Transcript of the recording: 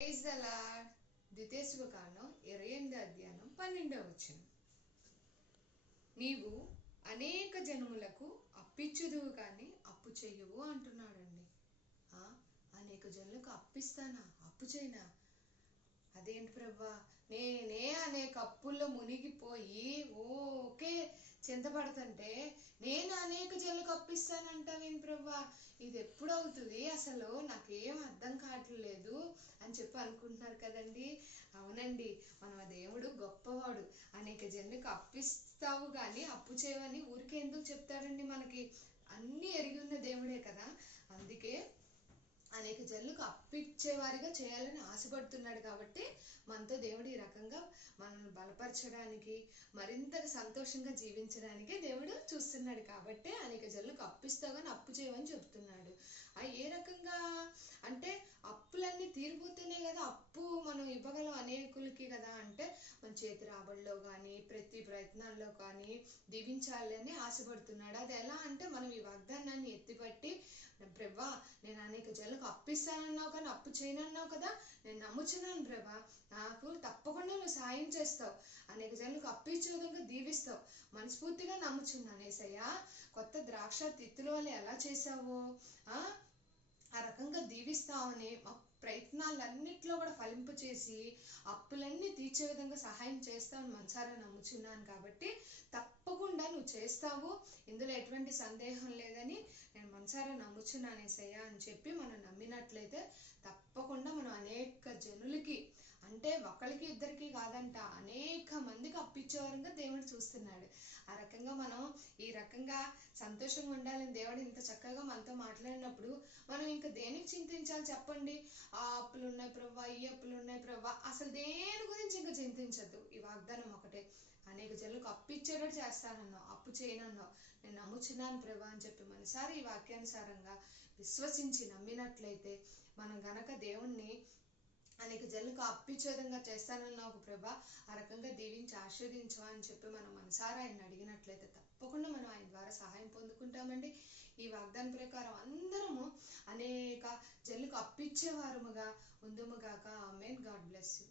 Praise the lord. ద్వితీయోపదేశకాండం 28వ అధ్యాయం 12వ వచనం. నీవు అనేక జనములకు అప్పిచ్చుదువు కానీ అప్పు చెయ్యవు అంటున్నాడండి. అనేక జనులకు అప్పిస్తానా, అప్పు చేయనా? అదేంటి ప్రభా, నేనే అనేక అప్పుల్లో మునిగిపోయి ఓకే చింతపడుతుంటే నేను అనేక జనులకు అప్పిస్తానంటావేంటి ప్రభా? ఇది ఎప్పుడు అవుతుంది? అసలు నాకేం అర్థం కావట్లేదు అని చెప్పి అనుకుంటున్నారు కదండి. అవునండి, మన దేవుడు గొప్పవాడు. అనేక జనులకు అప్పిస్తావు కానీ అప్పు చేయవని ఊరికే ఎందుకు చెప్తాడండి? మనకి అన్నీ ఎరిగి ఉన్న దేవుడే కదా. అందుకే అనేక జనులకు అప్పిచ్చేవారిగా చేయాలని ఆశపడుతున్నాడు. కాబట్టి మనతో దేవుడు ఈ రకంగా మనల్ని బలపరచడానికి, మరింతగా సంతోషంగా జీవించడానికి దేవుడు చూస్తున్నాడు. కాబట్టి అనేక జనులకు అప్పిస్తావు కానీ అప్పు చేయమని చెప్తున్నాడు. ఏ రకంగా అంటే అప్పులన్నీ తీరిపోతేనే కదా అప్పు మనం ఇవ్వగలం అనేకులకి కదా. అంటే మన చేతి రాబడిలో కానీ ప్రతి ప్రయత్నాల్లో కానీ దీవించాలి అని ఆశపడుతున్నాడు. అది ఎలా అంటే మనం ఈ వాగ్దానాన్ని ఎత్తిపట్టి, ప్రభా నేను అనేక జనులకు అప్పిస్తానన్నావు కానీ అప్పు చేయనన్నావు కదా, నేను నమ్ముచున్నాను ప్రభా, నాకు తప్పకుండా నువ్వు సాయం చేస్తావు, అనేక జనులకు అప్పిచ్చే విధంగా దీవిస్తావు, మనస్ఫూర్తిగా నమ్ముచున్నాను యేసయ్యా. కొత్త ద్రాక్ష తిత్తుల వల్ల ఎలా చేసావో ఆ రకంగా దీవిస్తావని మా ప్రయత్నాలన్నిట్లో కూడా ఫలింపు చేసి అప్పులన్నీ తీర్చే విధంగా సహాయం చేస్తావని మనసారా నమ్ముచున్నాను. కాబట్టి తప్పకుండా నువ్వు చేస్తావు, ఇందులో ఎటువంటి సందేహం లేదని నేను మనసారా నమ్ముచున్నాను యేసయ్యా అని చెప్పి మనం నమ్మినట్లయితే తప్పకుండా మనం అనేక జనులకి, అంటే ఒకరికి ఇద్దరికి కాదంట, అనేక మందికి అప్పిచ్చేవారంగా దేవుడు చూస్తున్నాడు. ఆ రకంగా మనం ఈ రకంగా సంతోషంగా ఉండాలని దేవుడు ఇంత చక్కగా మనతో మాట్లాడినప్పుడు మనం ఇంకా దేనికి చింతించాలి చెప్పండి? ఆ అప్పులు ఉన్నాయి ప్రభా, ఈ అప్పులు ఉన్నాయి ప్రభా, అసలు దేని గురించి ఇంకా చింతించద్దు. ఈ వాగ్దానం ఒకటే, అనేక జనులకు అప్పిచ్చేటట్టు చేస్తానన్నావు, అప్పు చేయనన్నావు, నేను నమ్ముచున్నాను ప్రభా అని చెప్పి మనసారి ఈ వాక్యానుసారంగా విశ్వసించి నమ్మినట్లయితే మనం గనక దేవుణ్ణి అనేక జనులకు అప్పిచ్చే విధంగా చేస్తానన్నావు ప్రభా, ఆ రకంగా దీవించి ఆశీర్వదించవా అని చెప్పి మనం మనసారా ఆయన అడిగినట్లయితే తప్పకుండా మనం ఆయన ద్వారా సహాయం పొందుకుంటామండి. ఈ వాగ్దానం ప్రకారం అందరము అనేక జనులకు అప్పిచ్చేవారముగా ఉందుముగాక. ఆమేన్. God bless you.